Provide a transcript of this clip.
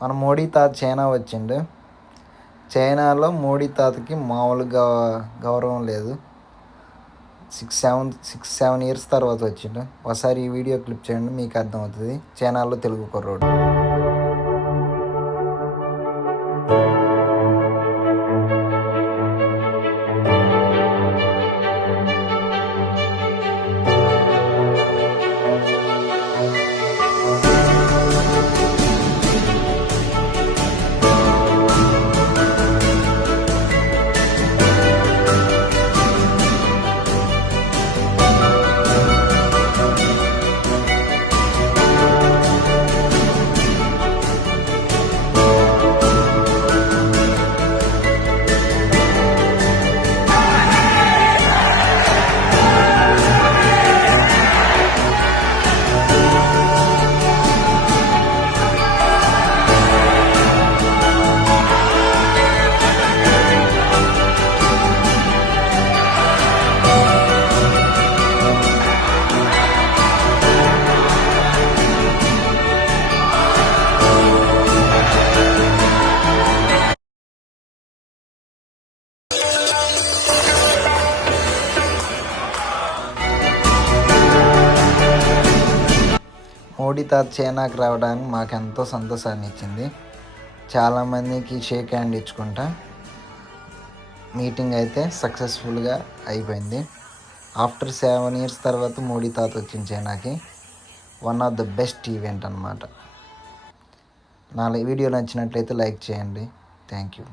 మన మోడీ తాత చైనా వచ్చిండు. చైనాలో మోడీ తాతకి మామూలుగా గౌరవం లేదు. 6-7 ఇయర్స్ తర్వాత వచ్చిండు. ఒకసారి ఈ వీడియో క్లిప్ చేయండి, మీకు అర్థమవుతుంది. చైనాలో తెలుగు కుర్రోడు. మోడీ తాత చైనాకి రావడానికి మాకు ఎంతో సంతోషాన్ని ఇచ్చింది. చాలామందికి షేక్ హ్యాండ్ ఇచ్చుకుంటా మీటింగ్ అయితే సక్సెస్ఫుల్గా అయిపోయింది. ఆఫ్టర్ 7 ఇయర్స్ తర్వాత మోడీ తాత వచ్చింది చైనాకి. One of the best event అన్నమాట. నా వీడియో నచ్చినట్లయితే లైక్ చేయండి. Thank you.